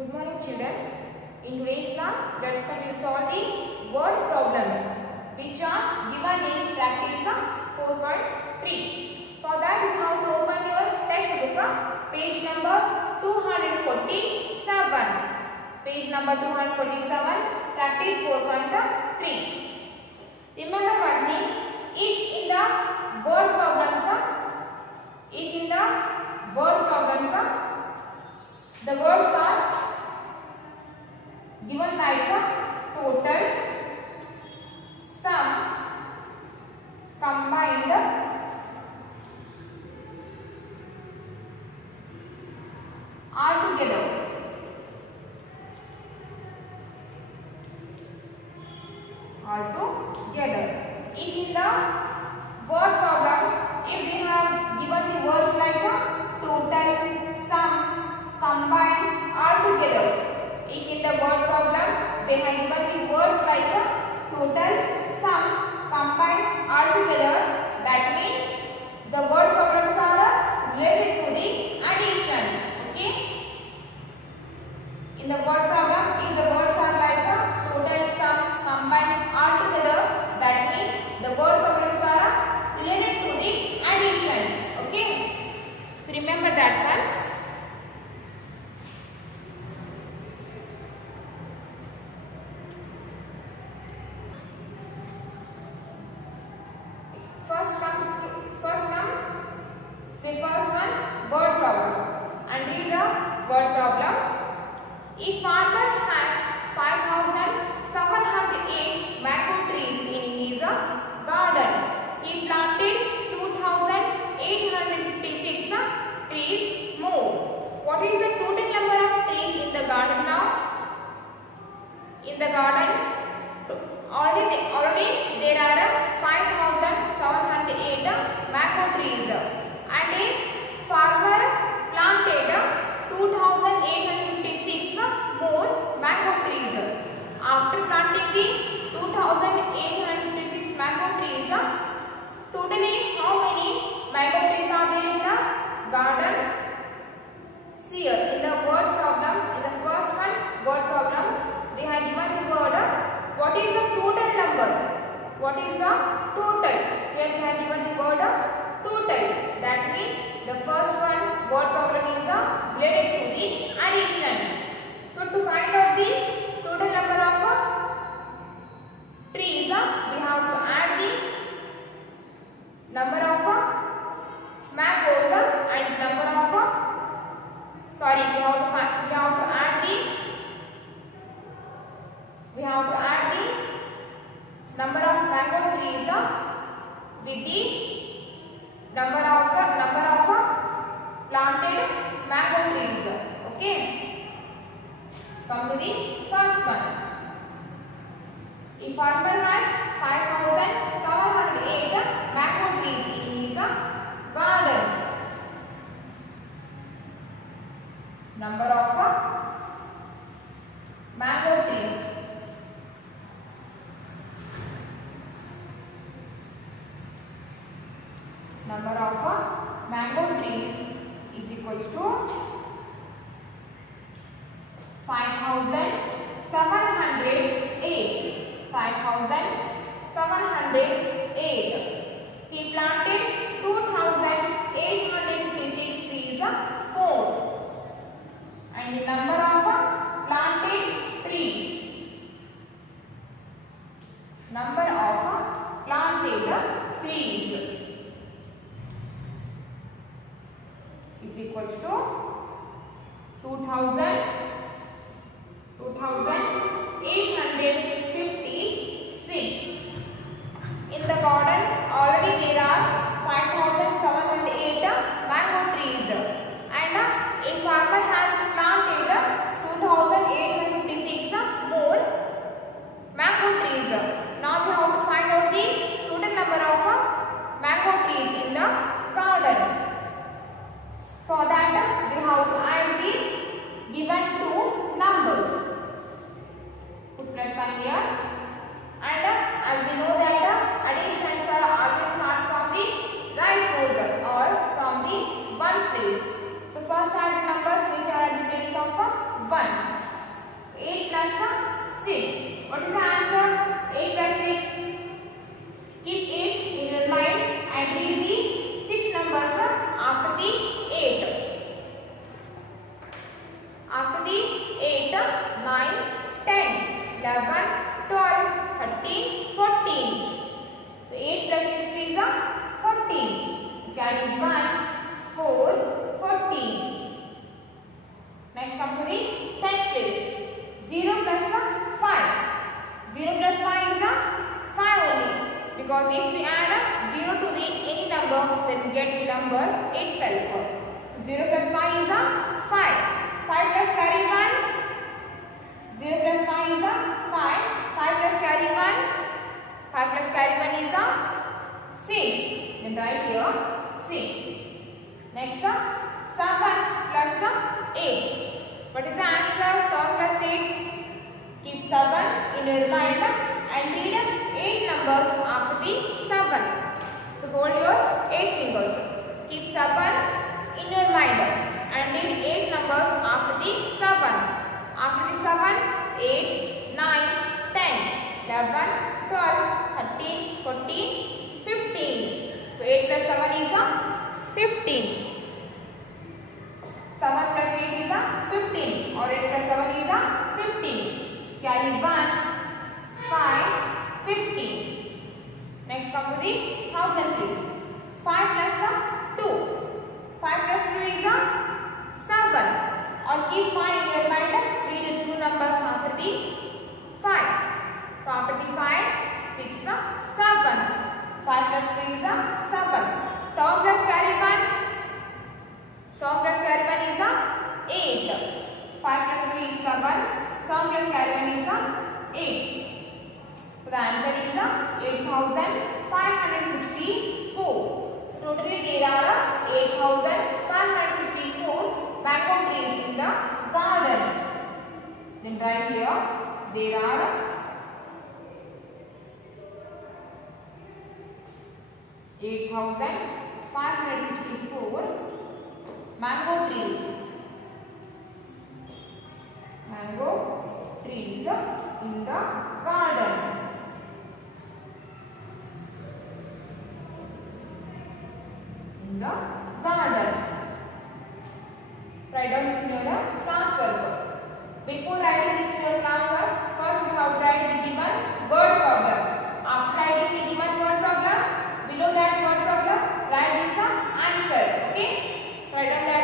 Good morning, children. In today's class, let's solve the word problems which are given in practice 4.3. For that, you have to open your textbook, page number 247. Page number 247, practice 4.3. Remember one thing: if in the word problems, the words are given like total, sum, combined, altogether. If in the word problem, if they have given the words like total, sum, combined, altogether. If in the word problem they have given the words like total, sum, combined, altogether, that means the word problems are related to the addition. Okay. In the word problem, if the words are like total, sum, combined, altogether, that means the word problems are related to the addition. Okay. So remember that one. The first one, word problem, and read the word problem. If farmer has 5,708 mango trees in his garden, he planted 2,856 trees more. What is the total number of trees in the garden now? In the garden, already there are 5,708 mango trees. And a farmer planted 2,856 more mango trees. After planting the 2,856 mango trees, totally how many mango trees are there in the garden? See here, in the word problem, in the first one, word problem, they have given the word. What is the total number? What is the total? Here they have given the word total. That means the first one, word problem, is related to the addition. So to find out the total number of trees, we have to add the number of mangoes and number of we have to add the number of mango trees with the number of planted mango trees. Okay. Come to the first one. If farmer has 5,708 mango trees in his garden, number of mango trees. Number of mango trees is equals to 5,708. 5,708. He planted 2,856 trees more. And the number of planted trees. Number of planted trees is equals to 2,856. In the garden, already there are 5,708 mango trees, and a farmer has planted 2,856 more mango trees. Now we have to find out the total number of mango trees in the garden. For that, we have to add the given two numbers. Put plus sign here. And as we know that additions are always start from the right position or from the ones place. So first add the numbers which are at the place of ones. 6. What is the answer? 8 plus 6. Keep 8 in your mind and read the 6 numbers after the 8. After the 8, 9, 10, 11, 12, 13, 14. So 8 plus 6 is 14. Carry 1, 4, 14. Next come to the tens place. 0 plus 5. 0 plus 5 is 5 only. Because if we add 0 to the any number, then we get the number itself. 0 plus 5 is 5. 5 plus carry 1. 0 plus 5 is 5. 5 plus carry 1. 5 plus carry 1 is 6. Then write here 6. Next 7 plus 8. What is the answer? 7 plus 8. Keep 7 in your mind and read 8 numbers after the 7. So hold your 8 fingers. Keep 7 in your mind and read 8 numbers after the 7. After the 7, 8, 9, 10, 11, 12, 13, 14, 15. So 8 plus 7 is 15. 7 plus 8 is 15 or 8 plus 7 is 15. Carry 1, 5, 15. Next come to the thousands please. 5 plus 2. 5 plus 2 is 7. Or keep 5 in your mind. Read the 2 numbers after the 5. So after the 5, 6, 7. 5 plus 3 is 7. 7 plus carry 1. 7 plus carry 1 is 8. 5 plus 3 is 7. 7 plus carry 1 is 8. So the answer is 8,564. Totally there are 8,564 mango trees in the garden. Then right here there are 8,564 mango trees. Mango trees in the garden. In the garden. Write down this in your class work. Before writing this in your class work, first you have to write the given word problem. After writing the given word problem, below that word problem, write this answer. Okay? Write down that.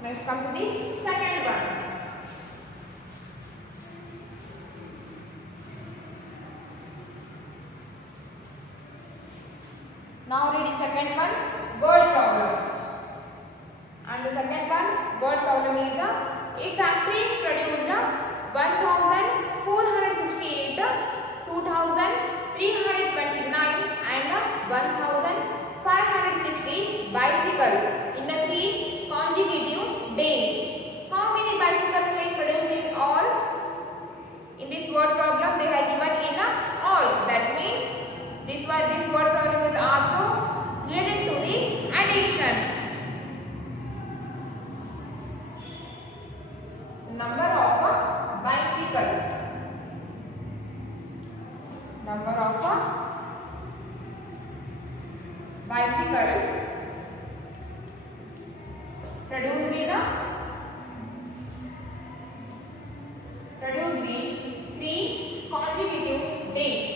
Next come to the second one. Now read the second one, word problem. And the second one, word problem is a factory produced 1,468, 2,329 and 1,560 bicycle in a 3 consecutive days. How many bicycles were produced in all? In this word problem they have given in all. That means this word problem is also related to the addition. produced in 3 consecutive days.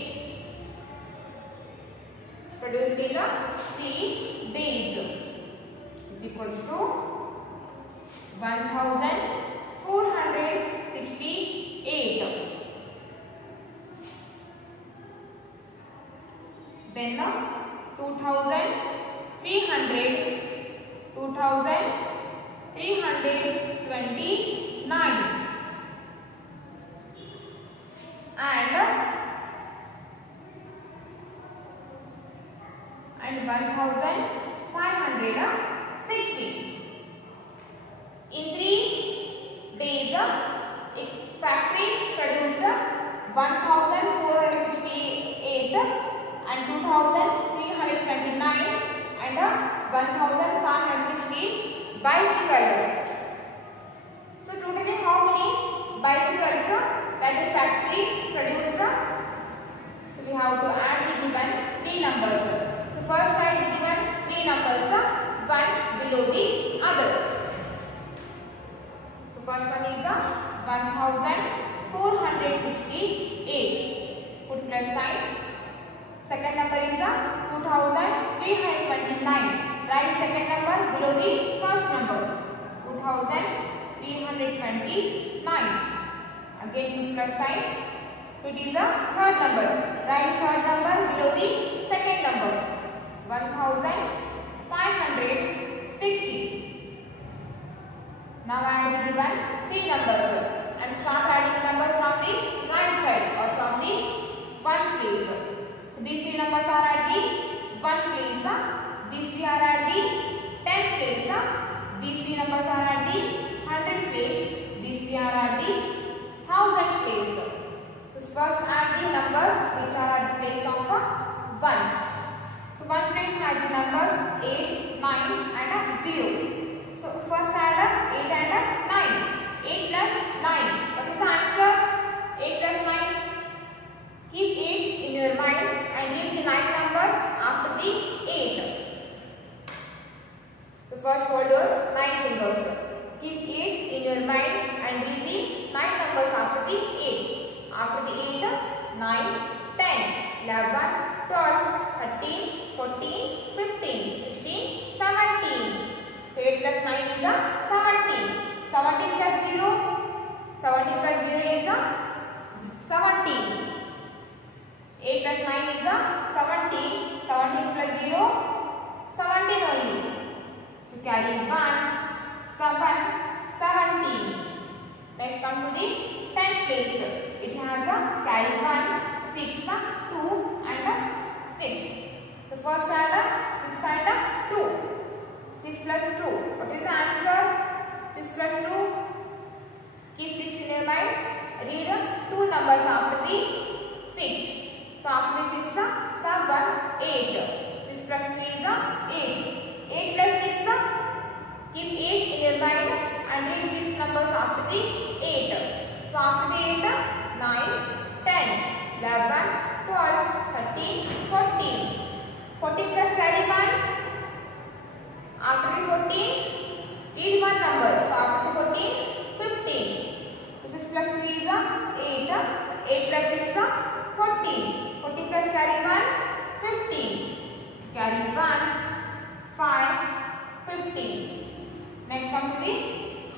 Produced in 3 days is equals to 1468. Then 2329 and 1560. In 3 days, factory produced 1468 and 2329 and 1560 bicycles. So totally how many bicycles that the factory produced? So we have to add the given 3 numbers. So first write the given 3 numbers, one below the other. So first one is 1468. Put plus sign. Second number is 2329. Write second number below the first number. 2329. Again put plus sign. So it is the third number. Write third number below the second number. 1560. Now add the given 3 numbers and start adding numbers from the right side or from the ones place. These 3 numbers are at the ones place. These 3 are at the tens place. These 3 numbers are at the hundreds place. These 3 are at the thousands place. So first add the numbers which are at the place of ones. So ones place has the numbers 8, 9 and 0. So first add 8 and 9. 8 plus 9. What is the answer? 8 plus 9. Keep 8 in your mind and read the 9 numbers after the 8. So first hold your 9 fingers. Keep 8 in your mind and read the 9 numbers after the 8. After the 8, 9, 10, 11, 12, 13, 14, 15, 16, 17. So 8 plus 9 is 17. 17 plus 0. 17 plus 0 is 17. 8 plus 9 is 17. 17 plus 0, 17 only. So carry 1, 7, 17. Next come to the tens place. It has a carry 1, 6, 2 and 6. The first add 6 and 2. 6 plus 2. What is the answer? 6 plus 2. Keep 6 in your mind. Read 2 numbers after the 6. So after the 6, 7, 8. 6 plus 2 is 8. 8 plus 6. Keep 8 in your mind and read 6 numbers after the 8. So after the 8, 9, 10, 11, 12, 13, 14. 14 plus carry 1. After the 14, read 1 number. So after the 14, 15. So 6 plus 3 is 8. 8 plus 6, 14. 14 plus carry 1, 15. Carry 1, 5, 15. Next come to the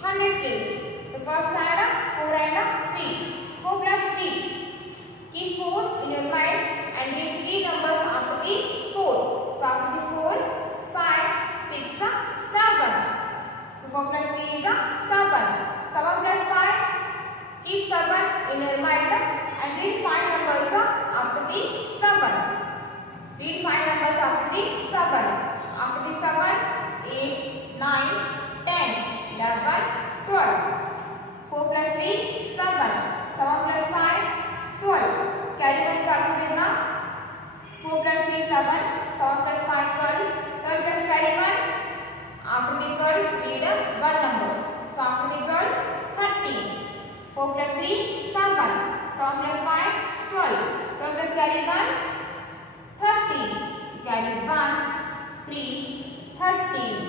100 place. The first add 4 and 3. 4 plus 3. Keep 4 in your mind and read 3 numbers after the 4. So after the 4, 5, 6, 7. So 4 plus 3 is 7. 7 plus 5. Keep 7 in your mind and read 5 numbers after the 7. Read 5 numbers after the 7. After the 7, 8, 9, 10, 11, 12. 4 plus 3, 7. 7 plus 5, 12. Carry 1 is also there now. 4 plus 3, 7. 7 plus 5, 12. 12 plus carry 1. After the 12, read 1 number. So after the 12, 30. 4 plus 3, 7. 7 plus 5, 12. 12 plus carry 1, 30. Carry 1, 3, 30.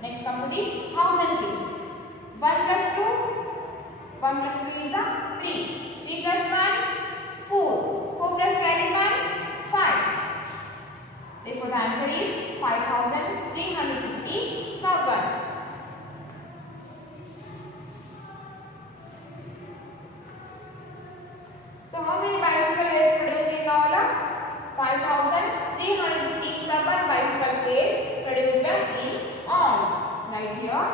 Next come to the thousand place. 1 plus 2. 1 plus 2 is 3. 3 plus 1, 4. 4 plus 21, 5. Therefore, the answer is 5357. So, how many bicycles were produced in Navla? 5357 bicycles were produced in all. Right here,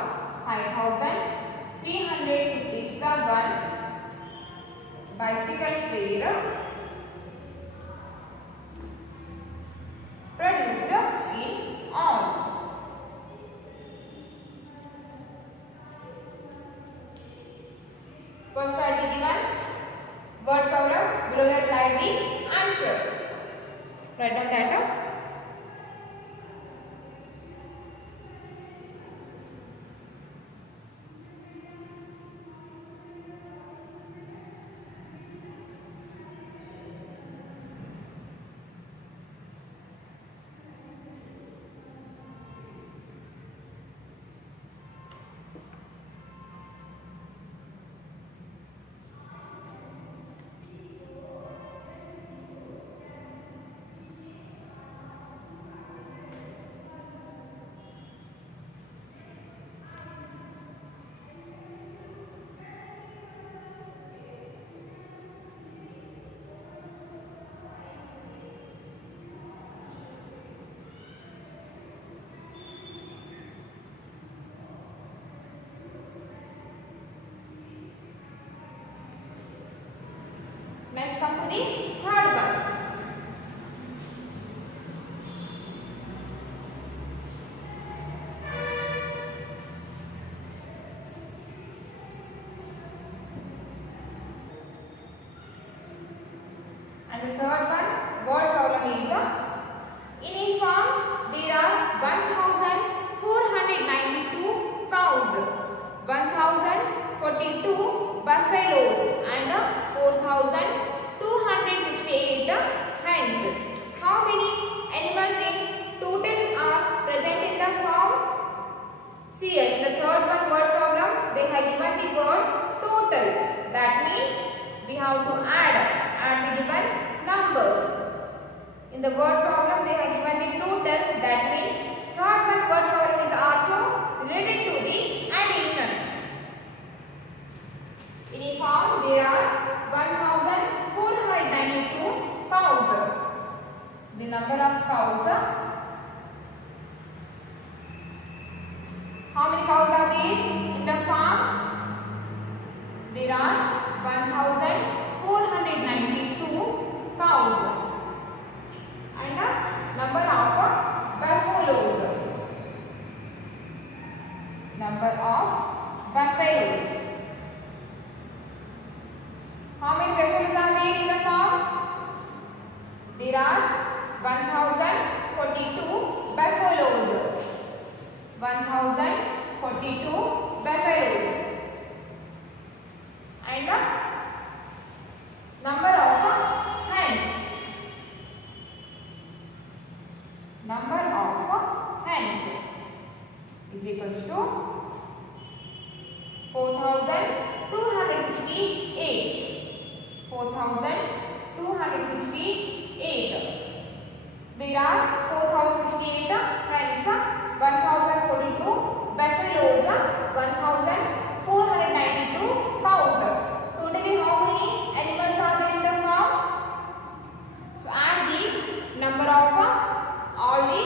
5357 bicycles were produced in all. First write the given word problem. Below that write the answer. Write down that. Next come to the third one. And the third one, word problem is in a farm there are 1492 cows, 1042 buffaloes and 4268 hens. How many animals in total are present in the farm? See here, in the third one word problem, they have given the word total. That means we have to add the given numbers. In the word problem, they have given the total. That means third one word problem is also related to the addition. In a farm, there are 1492 cows. The number of cows. How many cows are there in the farm? There are 1492 cows. And the number of buffaloes. Number of buffaloes. How many buffaloes are there in the farm? There are 1042 buffaloes. 1042 buffaloes. And the number of hens. Number of hens is equals to 4268. 4268. There are 4068 hens, 1042 buffaloes, 1492 cows. Totally how many animals are there in the farm? So add the number of all the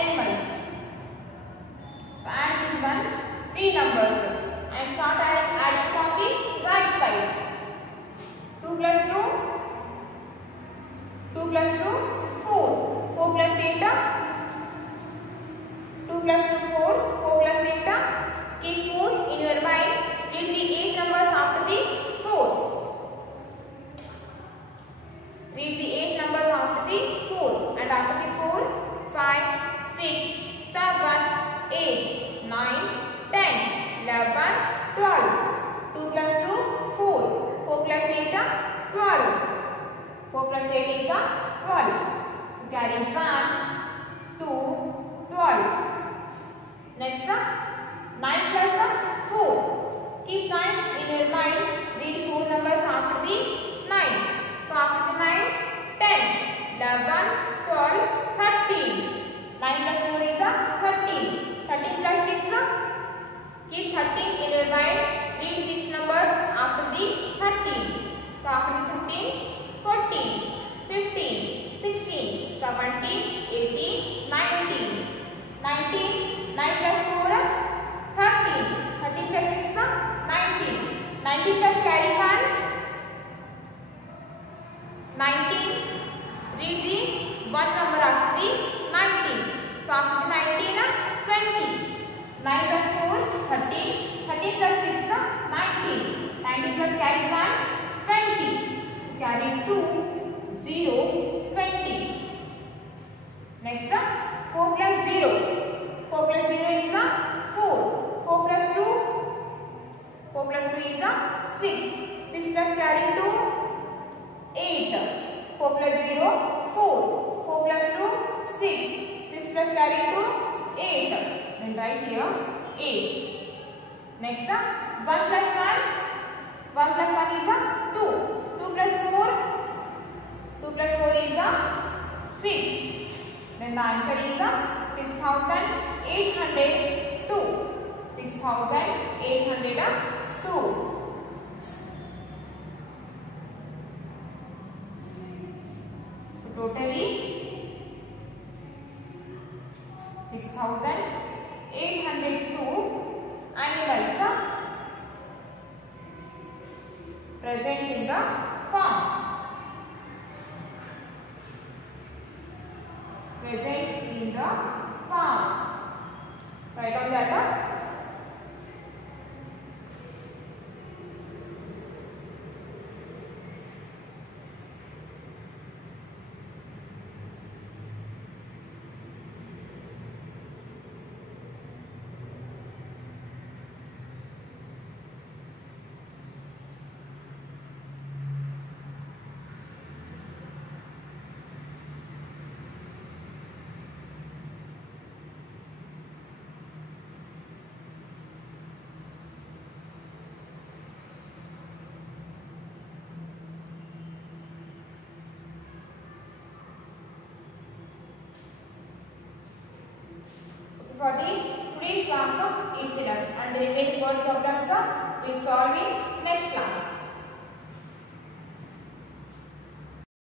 animals. So add the given three numbers and start adding from the right side. 2 plus 2, 2 plus 2, 4. 4 plus 8, 2 plus 2, 4. 4 plus 8, keep 4 in your mind. Read the 8 numbers after the 4. Read the 8 numbers after the 4. And after the 4, 5, 6, 7, 8, 9, 10, 11, 12. 2 plus 2, 4. 4 plus 8, 12. 4 plus 8 is 12. Carry 1, 2, 12. Next one. Keep 13 in your mind. Read these numbers after the 13. So after the 13, 14, 15, 16, 17, 18, 19. 19, 9 plus 4, 13. 13 plus 6, 19. 19 plus carry 1, 19. Read the one number after the 19. So after the 19, 20. 9 plus 4, 13. 13 plus 6, 19. 19 plus carry 1, 20. Carry 2, 0, 20. Next, 4 plus 0. 4 plus 0 is 4. 4 plus 2. 4 plus 2 is 6. 6 plus carry 2, 8. 4 plus 0, 4. 4 plus 2, 6. 6 plus carry 2, 8. Then write here 8. Next, 1 plus 1. 1 plus 1 is 2. 2 plus 4. 2 plus 4 is 6. Then the answer is 6,802. 6,802. So totally 6,802 animals present in the farm. Present in the farm. Write on that. For the today's class is enough, and the remaining word problems are we solving